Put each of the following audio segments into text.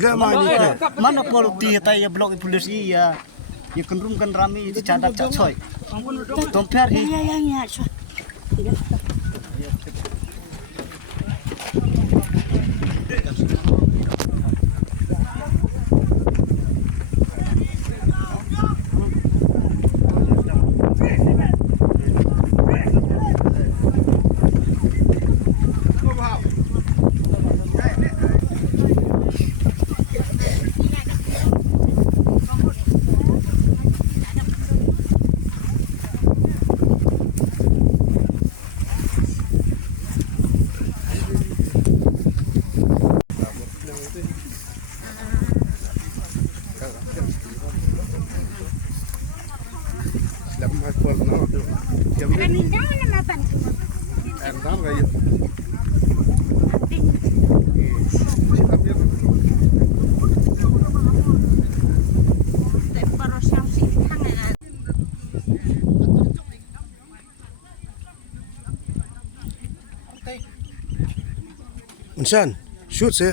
Agak mana polisi tay blok polisi ya kenrum kan rami itu cadat cak soy. Tomper hi. Ya. Insan, shoot saya.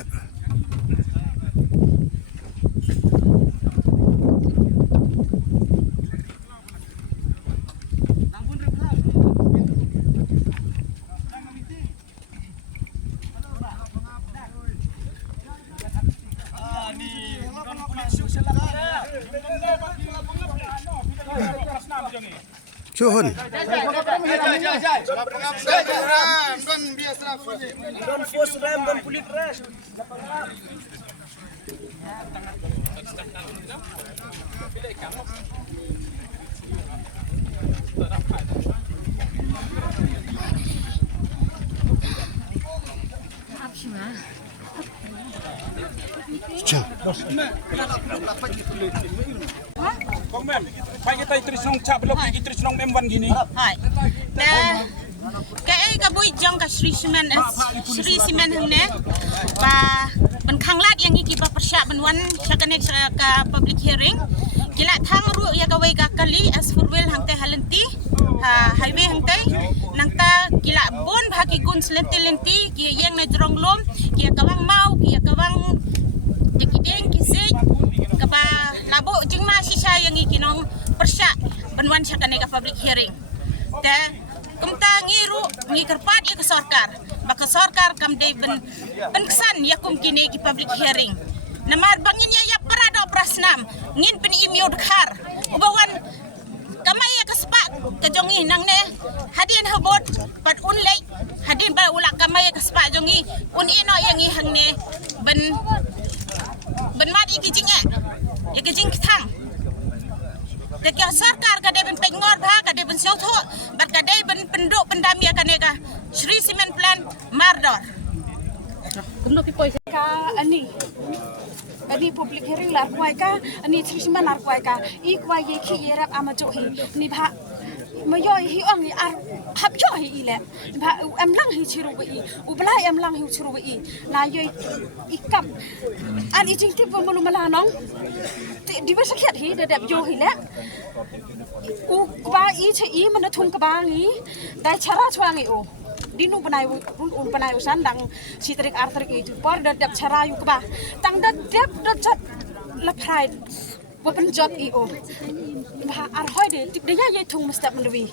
Cuhun. Kong mem, pagi kita terus nong cap belok kita terus nong M1 gini. Hai. Cái cái bụi trong cái Sri Cement hằng nè và bên khang lát yang iki ba persya ben wan chakanek ka public hearing kila thang ru ya ka wei ka kali as furwel hang te halenti highway hang te nang ta kila bon bha ki kun lenti ki yang na jrong lom ki ka wang mau ki ka wang dikideng ki se ka ba labo jing ma sisa yang iki nong persya ben wan chakanek ka public hearing te kumta ngiru ngikerpat ya ke sorkar baka sorkar kam day ben kesan ya kum kini ki public hearing namar bangin ya parada prasnam ngin pen imyo dekhar ubawan kamay ya kespak kejongi nang ne hadin habot pat unlay hadin ba ulak kamay ya kespak jongi un ino yang i hang ne ben mat ikijinga ya kijing thang Dekat sarkar kadai ben pengor bah kadai ben siotho bar kadai ben penduk pendami akan ega Sri Cement Plan Mardor. Kumno pipoy ka ani public hearing lar kwai ka ani Sri Cement lar kwai ka I kwai ye khi ye rap amajo hi ni bha mayo hi ong ni ar hab jo hi ile bha am lang hi chiru wi u blai am lang hi chiru wi na yo ikap an ijing ti bo mulu mala nong di ba sakhet hi de dep yo hi le u ba I che I man thung ka ba ngi dai chara chwangi o dinu banai un banai usan dang sitrik artrik I por de dep chara yu ka ba tang de dep de chat la pride wa pen jot I o ba ar hoy de tip de ya ye thung mustap mendewi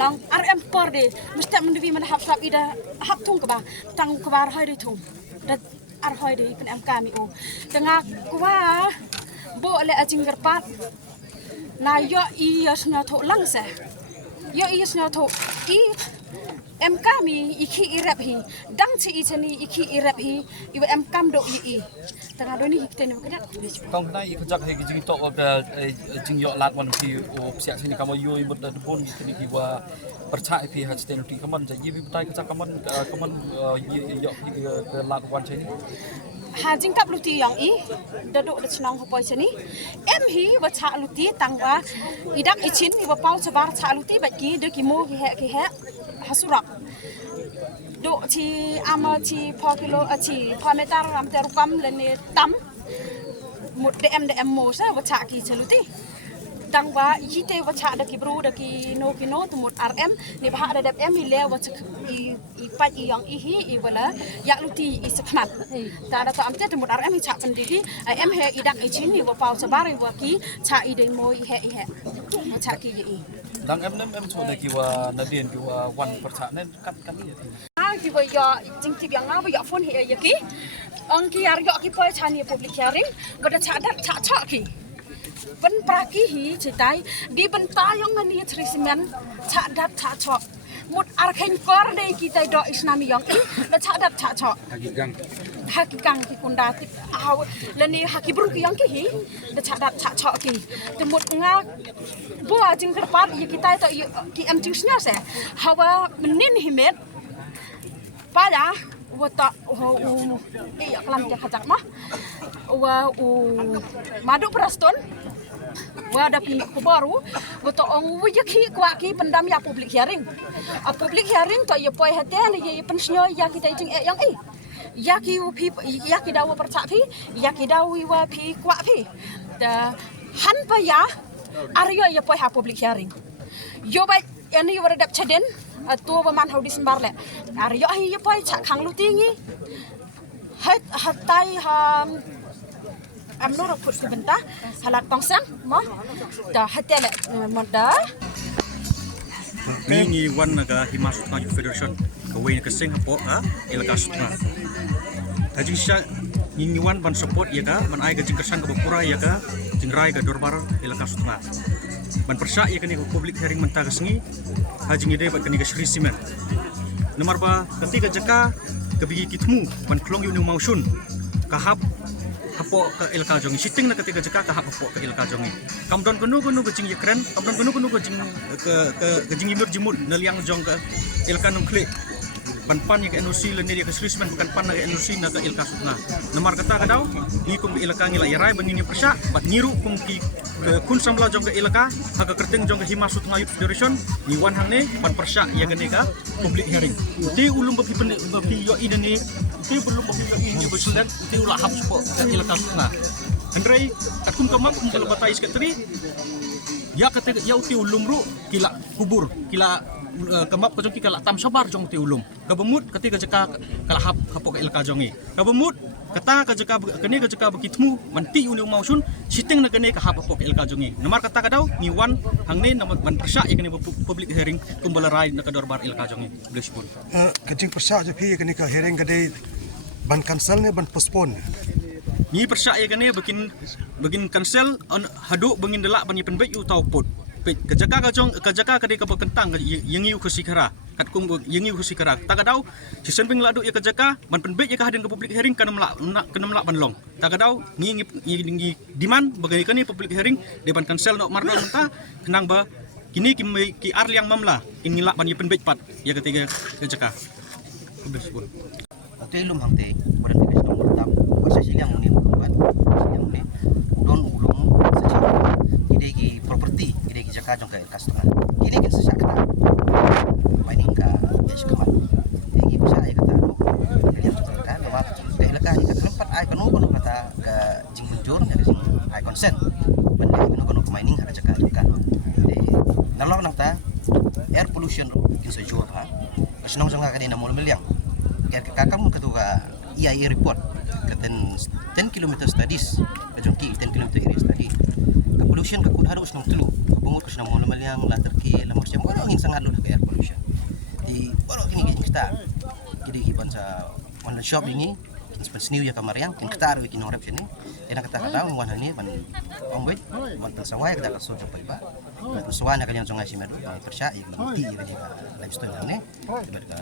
nong ar em por de mustap mendewi man hab slap ida hab thung ka ba tang ka ba hoy de thung de ar hoy de pen em kami o tengah kwa bo le ajing gerpat na yo I yasna tho langsa yo I yasna tho I em kami iki irap hi dang chi I chani iki irap hi I em kam do I tengah do ni hikten kada Kong nai kejak hai kijing tok ke jing yo lat wan ki o siak sini kamu yoi mut da pun kini ki wa percaya pi ha sten ti kaman ja yi bi tai kejak kaman yo ke lat wan sini hajing kap luti yang I daduk de chnong hopoi chani em hi wa cha luti tangwa idak ichin I wa pau chabar cha luti ba ki de ki mo ki he hasurak do chi ama chi 4 kilo chi 4 meter ram ter kam lene tam một de em mo sa wa cha ki chaluti tangwa yite wacha da ki bru da ki no tumut RM ni bah ada em ile wacha i pa i yang i hi i wala yak luti i sekmat ta da to amte tumut RM hi cha sendiri em he i dak i chin ni wa pau sabari wa ki cha i dei mo i he cha ki i Dang em so da ki wa nadien ki wa wan percha nen kan ni ki wa ya jing ti yang na wa ya phone he ya ki ang ki ar yo ki poi chani public hearing wa da cha ki ban praki hi citai di bentayong ngani trismen cha dat cha cho mut ar khen kor dei kita do isnami yang i da cha dat cha cho hakigang ki kunda aw lani hakibru ki yang ki hi da cha dat cha cho ki temut nga bo jing terpat ya kita to ki am jusnya se hawa menin himet pada wata iya kelam dia kacak mah madu praston ada pini baru betul orang wujaki kuaki pendam ya public hearing to ya poi hati ya pensio ya kita ijing yang ya ki dawa percak pi ya ki dawi wa pi kuak pi da han pa ya aryo ya poi ha public hearing yo bai ini waradap chaden tua baman hau disembar le aryo hi ya poi chak khang lu tingi hatai amno raput sebentar halat tongsang mah dah hatele moda ni wan naga himasut na federation ka way ka sing hapo ka ilka sutna tajing sya ni wan ban support ya ka ban ai ka jingkersan ka bapura ya ka jingrai ka dorbar ilka sutna ban persa ya ka ni public hearing menta ka sengi hajing ide ban ka ni ka Sri Simen nomor ba ketika jaka kebigi kitmu ban klong yu mausun kahap hapo ke ilka jongi siting na ketika jeka ka hapo ke ilka jongi kamdon kunu ke jing yekren kamdon kunu ke jing ke jing imur jimut naliang jong ke ilka nungkle pan ya ke NOC lene dia ke Srisman bukan pan ke NOC na ke ilka sutna nomor kata kadau ni kum ke ilka ngila yarai benini persa bat ngiru kum ki kun samla jong ke ilka ha ke kerteng jong ke himasut ngayut federation ni wan hang ne pan persa ya gene ka public hearing ti ulum bapi yo idene ti belum bapi ini besulan ti ulah hap spo ke ilka sutna andrei takum kamak kum ke batai sekretari ya ketika ya uti ulum ru kila kubur kila kemap ke jongki kala tam sabar jong ti ulum kabemut ketika jeka kala hapok ilka jongi kabemut kata ka jeka kene ka jeka bekitmu manti uni mausun siting na kene ka hapok ilka jongi nomor kata kadau ni wan hangne nomor ban persa ya kene public hearing kumbalarai na kadorbar ilka jongi blespon kajing persa je pi kani ka hearing gade ban cancel ne ban postpone ni persa ya kene begin cancel hadu bengin delak ban yipen yu tau pot kejaka kadi ka kentang yang iu kusikara kat kum yang iu kusikara takadau si senbing ladu ya kejaka ban penbet ya ka hadin ke public hearing kana melak banlong takadau ngi diman bagai kani public hearing de ban cancel no mardo menta kenang ba kini ki arliang mamla kini lak ban ya penbet pat ya ketiga kejaka kubes pun atau ilum hangte bulan tiga tahun pertama bahasa silang ni bukan silang ni don ulung secara ide ki property ide ki jaka jong ka customer ide ki sesak kata mining ka yes kamal ide bisa ai kata no dia ka bahwa dah leka ai kata tempat ai kanu kata ke jing jur dari sing ai consent benda kanu mining ka jaka jaka nalong nang ta air pollution ro kin sa jur ha asnong jong ka ni namol meliang ker kakam ketua EIA report kata 10 km studies kajongki 10 km area study ke pollution ke kuda harus nong telu pemut ke senang molam yang la terki la macam orang ingin sangat lu ke air pollution di orang ini kita jadi hiban sa online shop ini sepen sniu ya kamariang kin kita aro ikin orep sini ena kata kata wan hani ban ombet ban sawai kita ka sojo pa ban sawana ka yang songai simeru persa ti ya ka lifestyle ne ka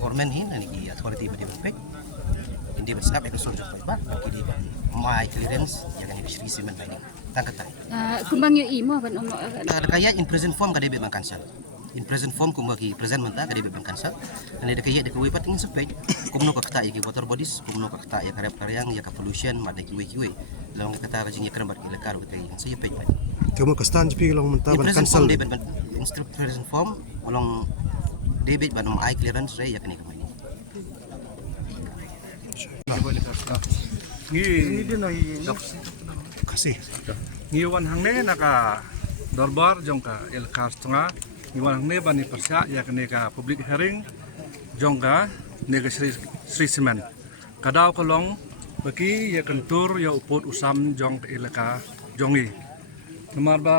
government ini ni authority ba di hindi besar itu sojo pa kidi my clearance ya kan Sri Simen mining tangkatan kumbang yo imo ban kaya in present form kadebe ban cancel in present form kumbagi present menta kadebe ban cancel ane de kaya de kuwi pating supply kumno ka kata ya water bodies kumno ka kata ya karep karyang ya ka pollution ma de kiwe lawang kata ka jing yakran bar kilakar ka yang saya pay pa kamu ka stand pi long menta ban cancel in present form ulong debit ban ai clearance re ya kani ka mining ni dia noi kasih ngiwan hangne naka Dorbar jongka ilka setengah niwan ne bani persia ya kene ka public hearing jongka nega Sri Semen kadau kolong bagi ya kentur ya uput usam jong ke ilka jongi nomor ba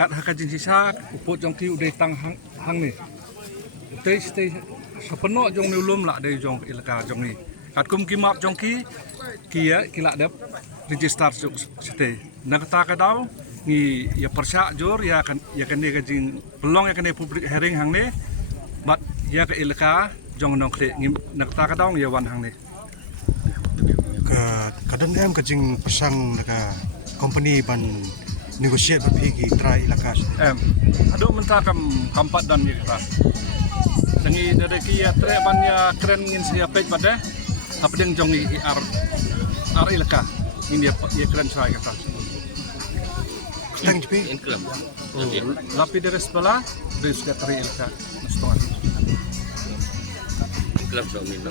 kat hakajin sisa uput jongki udah tang hang ni stay sepenuh jong ni ulum lah dari jong ilka jongi kat kum kimap jongki kia kila dep register stay nak kata kadau ni ya persyak jur ya kan dia kajing pelong ya kan dia public hearing hang ni bat ya ke ilka jong nong kle nak ta kadang ya wan hang ni kadang em kajing pasang naka company ban negotiate berpigi try ilakas aduh mentakam kampat dan ya kata dangi dari kia tre ban ya keren ngin sia page pada apa deng jong i ar ilka ini ya keren saya kata thank you lapi dari sebelah dari sekretari ilka setengah Club Domino.